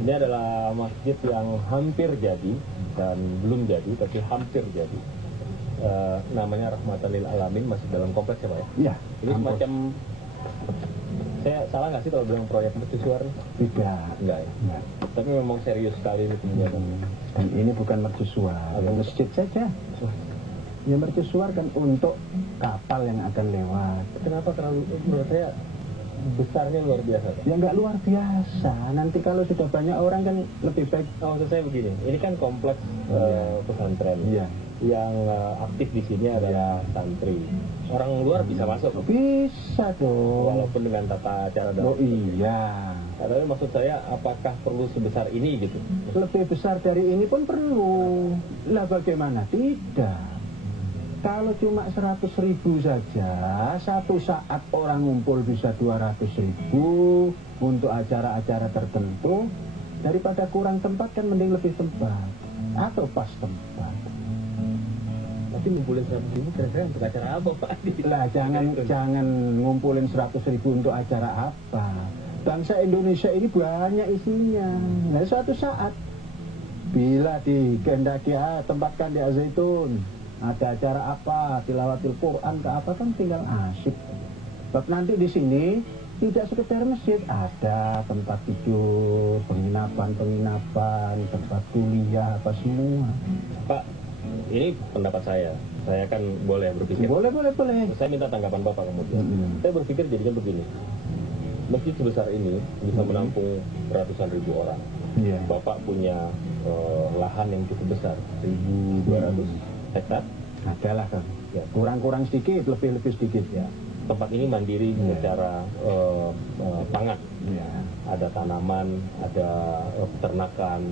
Ini adalah masjid yang hampir jadi dan belum jadi, tapi hampir jadi. Namanya Rahmatan Lil Alamin, masih dalam kompleks ya Pak ya? Iya. Ini semacam, saya salah nggak sih kalau bilang proyek mercusuar? Tidak. Enggak ya? Enggak. Tapi memang serius sekali ini kegiatan. Dan ini bukan mercusuar, masjid saja. Ya mercusuar kan untuk kapal yang akan lewat. Kenapa terlalu, menurut saya besarnya luar biasa? Ya nggak luar biasa. Nanti kalau sudah banyak orang kan lebih baik. Maksud saya begini, ini kan kompleks pesantren. Iya. Yang aktif di sini adalah santri. Orang luar bisa masuk? Bisa dong. Walaupun dengan tata cara dan... Oh iya. Tapi maksud saya, apakah perlu sebesar ini gitu? Lebih besar dari ini pun perlu. Lah bagaimana? Tidak. Kalau cuma 100.000 saja, satu saat orang ngumpul bisa 200.000 untuk acara-acara tertentu, daripada kurang tempat kan mending lebih tempat atau pas tempat. Tapi ngumpulin 100.000 kira-kira untuk acara apa Pak? Lah jangan ngumpulin 100.000 untuk acara apa. Bangsa Indonesia ini banyak isinya. Nah suatu saat bila dikehendaki tempatkan di Al-Zaitun, ada acara apa, tilawatil Quran ke apa, kan tinggal asik. Sebab nanti di sini tidak sekedar masjid, ada tempat tidur, penginapan, tempat kuliah, apa semua. Pak, ini pendapat saya kan boleh berpikir. Boleh. Saya minta tanggapan Bapak kemudian. Saya berpikir jadikan begini, masjid sebesar ini bisa menampung ratusan ribu orang. Bapak punya lahan yang cukup besar, 1.200 hektar. Adalah kan, ya, kurang sedikit, lebih sedikit ya. Tempat ini mandiri secara pangan. Ada tanaman, ada peternakan,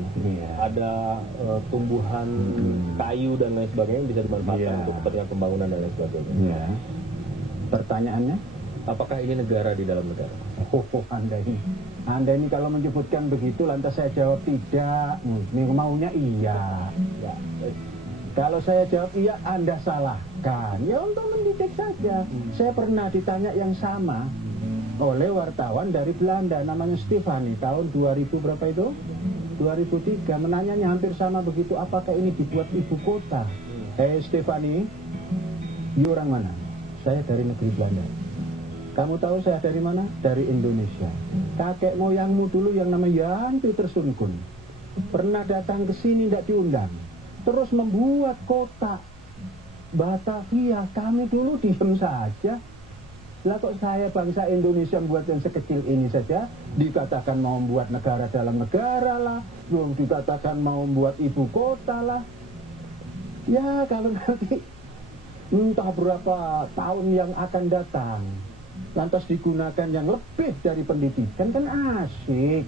ada tumbuhan kayu dan lain sebagainya yang bisa dimanfaatkan untuk kepentingan pembangunan dan lain sebagainya. Pertanyaannya, apakah ini negara di dalam negara? Anda ini kalau menyebutkan begitu lantas saya jawab tidak, maunya iya. Kalau saya jawab iya, Anda salahkan. Ya untuk mendidik saja. Saya pernah ditanya yang sama oleh wartawan dari Belanda, namanya Stefani, tahun 2000 berapa itu? 2003, menanyanya hampir sama begitu, apakah ini dibuat ibu kota? Stefani, you orang mana? Saya dari negeri Belanda. Kamu tahu saya dari mana? Dari Indonesia. Kakek moyangmu dulu yang namanya Yanti Tersungkun pernah datang ke sini, tidak diundang, terus membuat kota Batavia. Kami dulu diem saja. Lah kok saya bangsa Indonesia membuat yang sekecil ini saja, dikatakan mau membuat negara dalam negara lah, belum dikatakan mau membuat ibu kota lah. Ya kalau nanti entah berapa tahun yang akan datang, lantas digunakan yang lebih dari pendidikan, kan asik.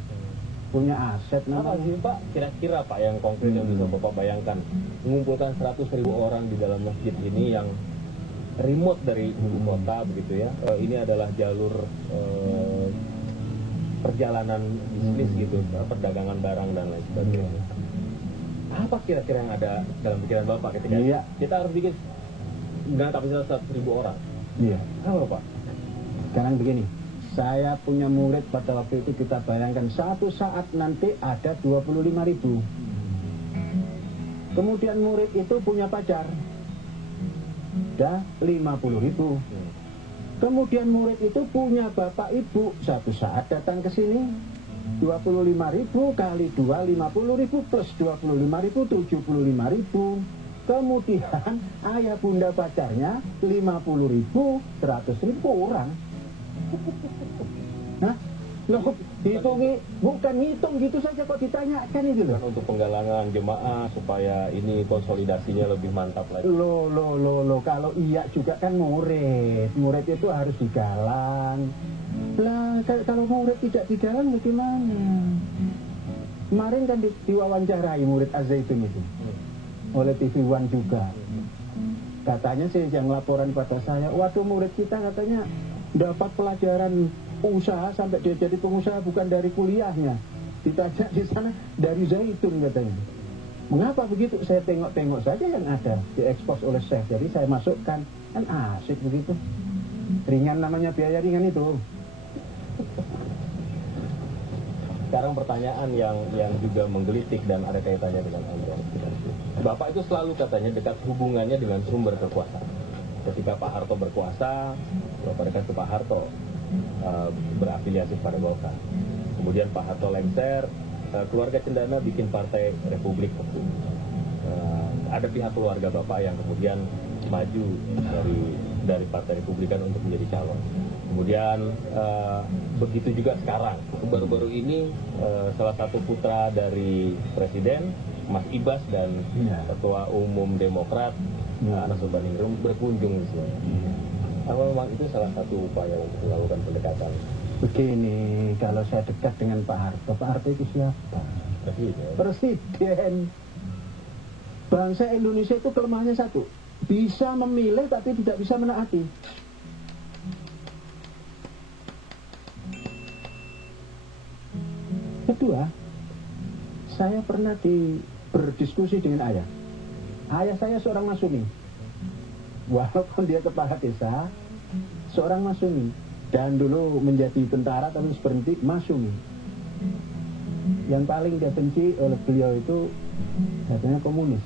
Punya aset. Apa sih Pak, kira-kira Pak yang konkret yang bisa Bapak bayangkan, mengumpulkan 100.000 orang di dalam masjid ini yang remote dari ibu kota begitu ya. Ini adalah jalur perjalanan bisnis gitu, perdagangan barang dan lain sebagainya. Apa kira-kira yang ada dalam pikiran Bapak ketika kita harus bikin dengan kapasitas 100.000 orang? Apa Pak? Sekarang begini, saya punya murid pada waktu itu, kita bayangkan satu saat nanti ada 25.000. Kemudian murid itu punya pacar, udah 50.000. Kemudian murid itu punya bapak ibu, satu saat datang ke sini 25.000 kali 2, 50.000 plus 25.000, 75.000. Kemudian ayah bunda pacarnya 50.000, 100.000 orang. Nah, loh, hitungi, bukan ngitung gitu saja kok ditanyakan itu loh. Untuk penggalangan jemaah supaya ini konsolidasinya lebih mantap lagi. Loh, kalau iya juga kan murid itu harus digalang. Lah, kalau murid tidak digalang bagaimana? Kemarin kan diwawancarai murid Az-Zaitun itu oleh TV One juga. Katanya sih yang laporan pada saya, waduh murid kita katanya dapat pelajaran usaha sampai dia jadi pengusaha bukan dari kuliahnya. Ditanya di sana dari Zaitun katanya. Mengapa begitu? Saya tengok-tengok saja yang ada diekspos oleh Syekh. Jadi saya masukkan, kan asik begitu. Ringan namanya, biaya ringan itu. Sekarang pertanyaan yang juga menggelitik dan ada kaitannya dengan Anda. Bapak itu selalu katanya dekat hubungannya dengan sumber kekuasaan. Ketika Pak Harto berkuasa, Bapak dekat ke Pak Harto, berafiliasi pada Golkar. Kemudian Pak Harto lengser, keluarga Cendana bikin Partai Republik Perjuangan. Ada pihak keluarga Bapak yang kemudian maju dari Partai Republikan untuk menjadi calon. Kemudian begitu juga sekarang. Baru-baru ini salah satu putra dari Presiden, Mas Ibas dan Ketua Umum Demokrat, Anas Urbaningrum berkunjung di sini. Apa memang itu salah satu upaya untuk melakukan pendekatan? Begini, kalau saya dekat dengan Pak Harto itu siapa? Presiden. Bangsa Indonesia itu kelemahannya satu, bisa memilih tapi tidak bisa menaati. Kedua, saya pernah berdiskusi dengan ayah. Ayah saya seorang Masumi. Walaupun dia kepala desa, seorang Masumi. Dan dulu menjadi tentara tapi berhenti Masumi. Yang paling dia benci oleh beliau itu katanya komunis.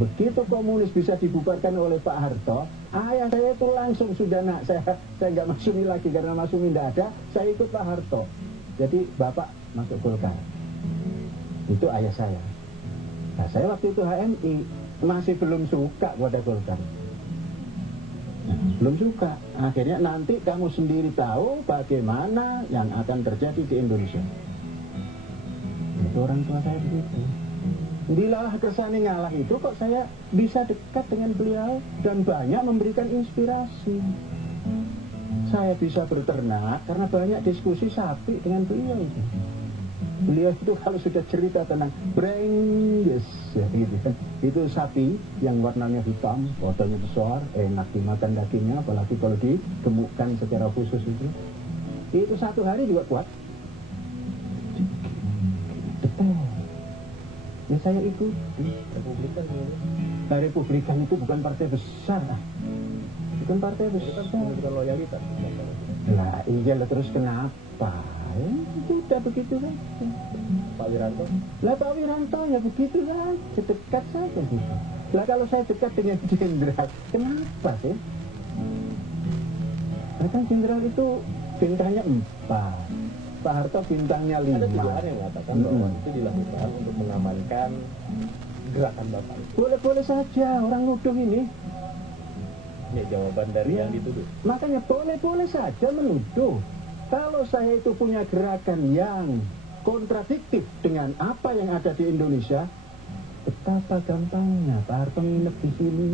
Begitu komunis bisa dibubarkan oleh Pak Harto, ayah saya itu langsung sudah saya nggak Masumi lagi karena Masumi tidak ada, saya ikut Pak Harto. Jadi Bapak masuk Golkar. Itu ayah saya. Nah, saya waktu itu HMI masih belum suka pada Golkar. Belum suka. Akhirnya nanti kamu sendiri tahu bagaimana yang akan terjadi di Indonesia. Itu orang tua saya begitu. Dilalah kersane ngalah itu kok saya bisa dekat dengan beliau dan banyak memberikan inspirasi. Saya bisa berternak karena banyak diskusi sapi dengan beliau itu. Beliau itu kalau sudah cerita tentang brengges ya, gitu kan. Itu sapi yang warnanya hitam, botolnya besar, enak dimakan dagingnya, apalagi kalau digemukkan secara khusus itu. Itu satu hari juga kuat. Ya saya ikut. Republikan ini. Republikan itu bukan partai besar. Bukan partai besar. Bukan loyalitas. Nah iya lah, terus kenapa? Ya, sudah begitu kan. Pak Wiranto? Lah Pak Wiranto ya begitu kan. Dekat saja gitu. Lah kalau saya dekat dengan jenderal, kenapa sih? Nah, kan jenderal itu bintangnya 4. Pak Harto bintangnya 5. Ada tuduhan yang mengatakan bahwa itu dilakukan untuk mengamankan gerakan Bapak. Boleh-boleh saja orang nuduh ini. Ya jawaban dari yang dituduh. Makanya boleh-boleh saja menuduh. Kalau saya itu punya gerakan yang kontradiktif dengan apa yang ada di Indonesia, betapa gampangnya Pak Harto nginep di sini.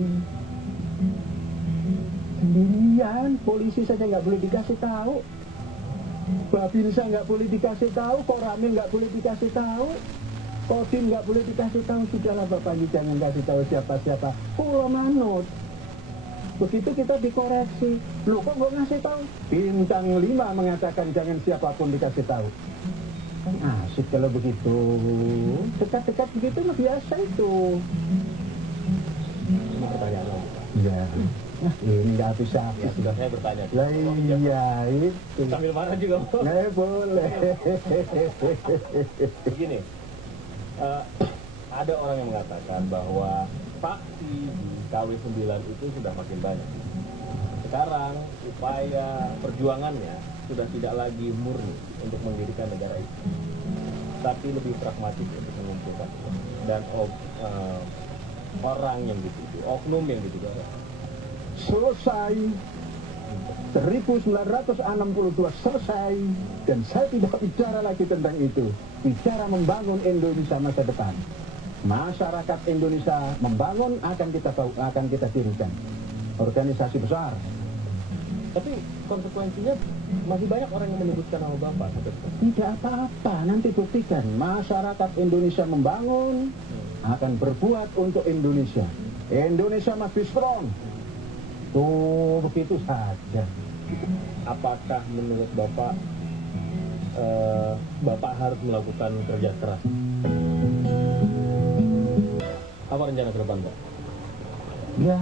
Sendirian, polisi saja nggak boleh dikasih tahu. Babinsa nggak boleh dikasih tahu, Koramil nggak boleh dikasih tahu, Kodim nggak boleh dikasih tahu. Sudahlah Bapak ini jangan kasih tahu siapa-siapa. Pulau manut. Begitu kita dikoreksi, loh kok nggak ngasih tahu? Bintang 5 mengatakan jangan siapapun dikasih tahu. Kan asik kalau begitu. Dekat-dekat begitu mah biasa itu. Ini pertanyaan lagi. Iya. Nah, ini nggak bisa. Ya sudah saya bertanya. Lah iya itu. Sambil marah juga. Nah, boleh. Begini, ada orang yang mengatakan bahwa faksi di KW9 itu sudah makin banyak. Sekarang upaya perjuangannya sudah tidak lagi murni untuk mendirikan negara itu, tapi lebih pragmatis untuk mengumpulkan dan orang yang dituju, oknum yang dituju. Selesai 1962 selesai, dan saya tidak bicara lagi tentang itu. Bicara membangun Indonesia masa depan. Masyarakat Indonesia membangun akan kita dirikan organisasi besar. Tapi konsekuensinya masih banyak orang yang menyebutkan nama Bapak. Tidak apa-apa, nanti buktikan. Masyarakat Indonesia membangun akan berbuat untuk Indonesia. Indonesia must be strong. Oh, begitu saja. Apakah menurut Bapak Bapak harus melakukan kerja keras? Apa rencana ke depan, Pak? Ya,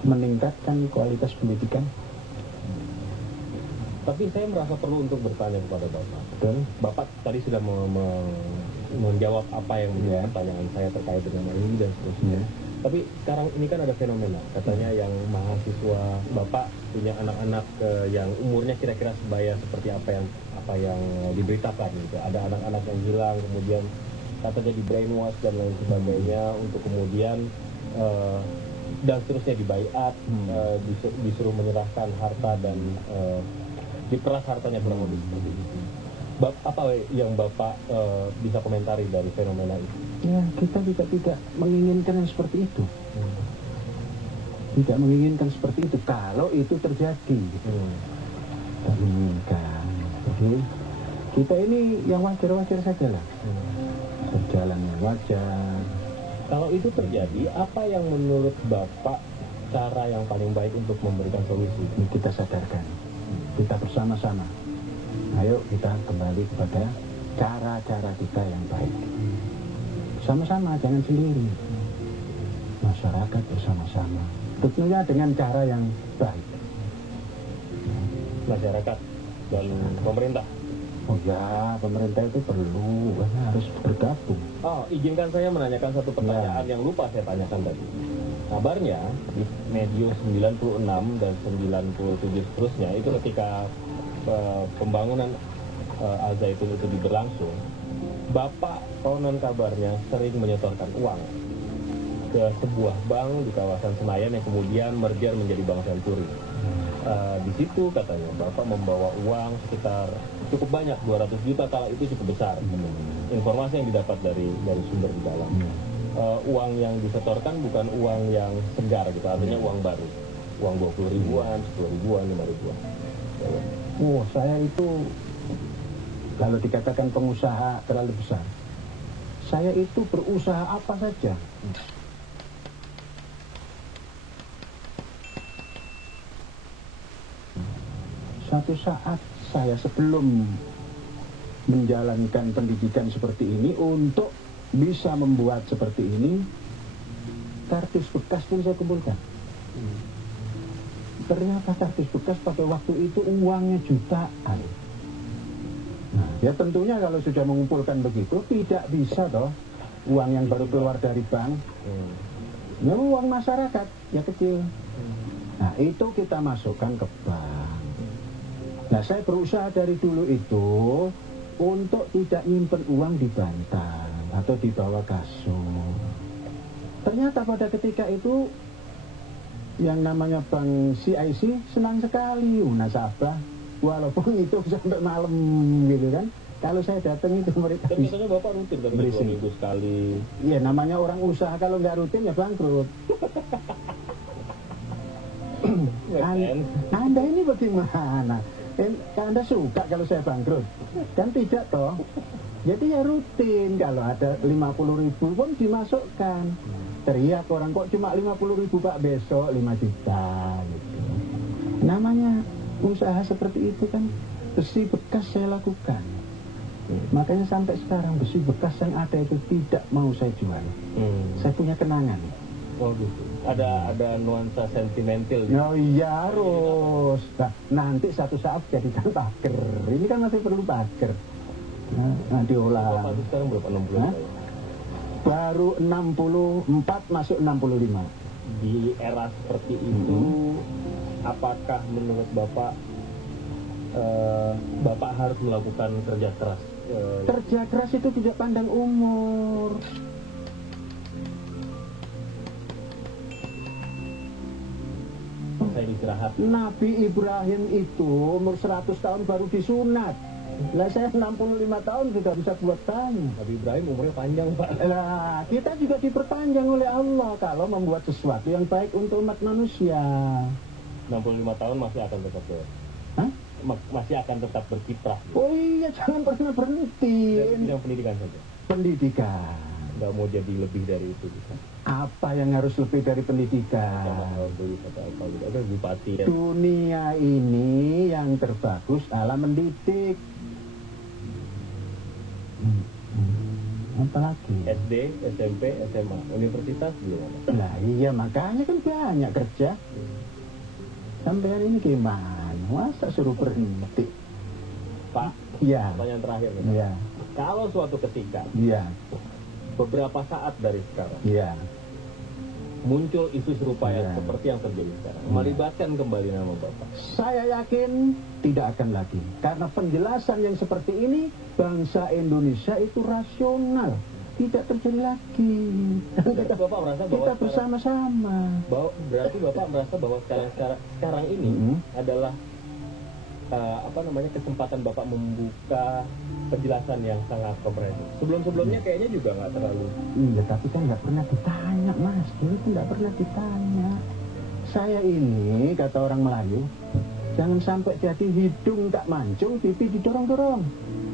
meningkatkan kualitas pendidikan. Tapi saya merasa perlu untuk bertanya kepada Bapak. Betul. Bapak tadi sudah menjawab apa yang menjadi pertanyaan saya terkait dengan ini dan seterusnya. Tapi sekarang ini kan ada fenomena, katanya yang mahasiswa Bapak punya anak-anak yang umurnya kira-kira sebaya seperti apa yang diberitakan gitu. Ada anak-anak yang hilang, kemudian katanya di brainwash dan lain sebagainya untuk kemudian dan seterusnya dibaiat, disuruh menyerahkan harta dan diperas hartanya kurang lebih seperti itu. Apa yang Bapak bisa komentari dari fenomena itu? Ya, kita juga tidak menginginkan yang seperti itu. Tidak menginginkan seperti itu. Kalau itu terjadi, tidak menginginkan. Jadi, kita ini yang wajar-wajar saja lah. Berjalan yang wajar. Kalau itu terjadi, apa yang menurut Bapak cara yang paling baik untuk memberikan solusi? Ini kita sadarkan. Kita bersama-sama. Ayo kita kembali kepada cara-cara kita yang baik. Sama-sama, jangan sendiri. Masyarakat bersama-sama. Tentunya dengan cara yang baik. Masyarakat dan pemerintah. Oh ya, pemerintah itu perlu, harus bergabung. Oh, izinkan saya menanyakan satu pertanyaan yang lupa saya tanyakan tadi. Kabarnya di Medium 96 dan 97 seterusnya itu ketika pembangunan Al Zaitun itu berlangsung, Bapak konon kabarnya sering menyetorkan uang ke sebuah bank di kawasan Senayan yang kemudian merger menjadi Bank Senturi. Di situ katanya Bapak membawa uang sekitar cukup banyak, 200 juta kala itu cukup besar. Informasi yang didapat dari sumber di dalam. Uang yang disetorkan bukan uang yang segar gitu, artinya uang baru. Uang 20 ribuan, 10 ribuan, 5 ribuan. Saya itu kalau dikatakan pengusaha terlalu besar, saya itu berusaha apa saja. Suatu saat saya sebelum menjalankan pendidikan seperti ini, untuk bisa membuat seperti ini, kardus bekas pun saya kumpulkan. Ternyata kardus bekas pada waktu itu uangnya jutaan. Nah, ya tentunya kalau sudah mengumpulkan begitu, tidak bisa toh uang yang baru keluar dari bank. Ya uang masyarakat, ya kecil. Nah, itu kita masukkan ke bank. Nah, saya berusaha dari dulu itu untuk tidak nyimpen uang di bantal atau di bawah kasur. Ternyata pada ketika itu yang namanya Bank CIC senang sekali, nasabah, walaupun itu sampai malam gitu kan. Kalau saya datang itu mereka. Dan biasanya Bapak rutin dari 2 minggu sekali. Iya, namanya orang usaha, kalau nggak rutin ya bangkrut. Anda ini bagaimana? Anda suka kalau saya bangkrut? Kan tidak toh. Jadi ya rutin, kalau ada 50 ribu pun dimasukkan. Teriak orang, kok cuma 50 ribu Pak, besok 5 juta gitu. Namanya usaha seperti itu kan. Besi bekas saya lakukan. Makanya sampai sekarang besi bekas yang ada itu tidak mau saya jual. Saya punya kenangan. Oh gitu. Ada nuansa sentimental. Oh iya harus. Nah, nanti satu saat jadikan pager. Ini kan masih perlu pager. Nah, diolah. Bapak sekarang berapa? 60 baru 64 masuk 65. Di era seperti itu, apakah menurut Bapak Bapak harus melakukan kerja keras? Kerja keras itu tidak pandang umur. Saya istirahat. Nabi Ibrahim itu umur 100 tahun baru disunat. Lah saya 65 tahun sudah bisa buat banyak. Nabi Ibrahim umurnya panjang, Pak. Nah, kita juga diperpanjang oleh Allah kalau membuat sesuatu yang baik untuk umat manusia. 65 tahun masih akan tetap masih akan tetap berkiprah. Oh iya, jangan pernah berhenti. Yang pendidikan saja. Pendidikan. Nggak mau jadi lebih dari itu bisa. Apa yang harus lebih dari pendidikan? Ada bupati ya. Dunia ini yang terbagus adalah mendidik. Apalagi? SD, SMP, SMA, universitas belum ada. Nah iya, makanya kan banyak kerja. Sampai hari ini gimana? Masa suruh berhenti? Pak, Iya. pertanyaan terakhir nih. Iya. Kalau suatu ketika, Iya. beberapa saat dari sekarang, Iya. muncul isu serupa yang Iya. seperti yang terjadi sekarang, melibatkan kembali nama Bapak, Saya yakin tidak akan lagi. Karena penjelasan yang seperti ini, bangsa Indonesia itu rasional. Tidak terjadi lagi. berarti Bapak merasa bahwa Kita bersama-sama. berarti Bapak merasa bahwa sekarang ini adalah kesempatan Bapak membuka penjelasan yang sangat komprehensif. Sebelumnya kayaknya juga nggak terlalu. Iya, tapi kan nggak pernah ditanya, Mas. Dulu itu nggak pernah ditanya. Saya ini, kata orang Melayu, jangan sampai jadi hidung tak mancung, pipi didorong-dorong.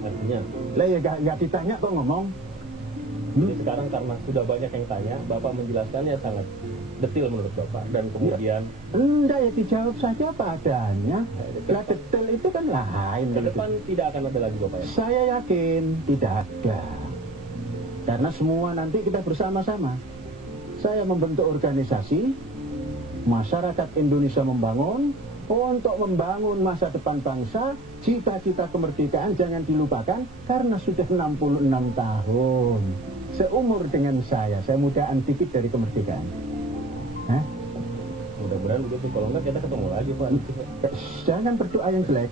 Artinya, Lah ya nggak ditanya kok ngomong. jadi sekarang karena sudah banyak yang tanya, Bapak menjelaskannya sangat detil menurut Bapak, dan kemudian Enggak ya, dijawab saja apa adanya. Lah detail itu kan lain. ke depan tidak akan ada lagi Bapak ya. Saya yakin tidak ada. Karena semua nanti kita bersama-sama. Saya membentuk organisasi, masyarakat Indonesia membangun, untuk membangun masa depan bangsa, cita-cita kemerdekaan jangan dilupakan, karena sudah 66 tahun. Seumur dengan saya mudaan dikit dari kemerdekaan. Hah? Mudah-mudahan begitu, kalau enggak kita ketemu lagi Pak. Jangan berdoa yang jelek,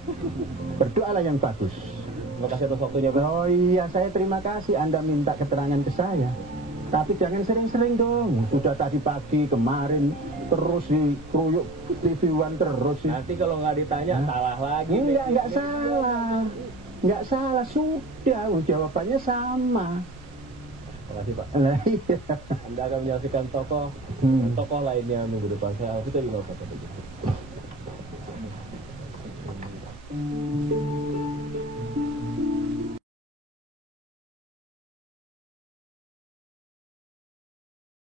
berdoalah yang bagus. Terima kasih atas waktunya Pak. Oh iya, saya terima kasih Anda minta keterangan ke saya. Tapi jangan sering-sering dong. Sudah tadi pagi, kemarin, terus di Kruyuk TV One terus. Nanti kalau nggak ditanya salah lagi. Enggak salah. Enggak salah, sudah. Jawabannya sama. Terima kasih Pak. Nah, iya. Anda akan menyaksikan tokoh lainnya minggu depan. Saya Alvito di Nova.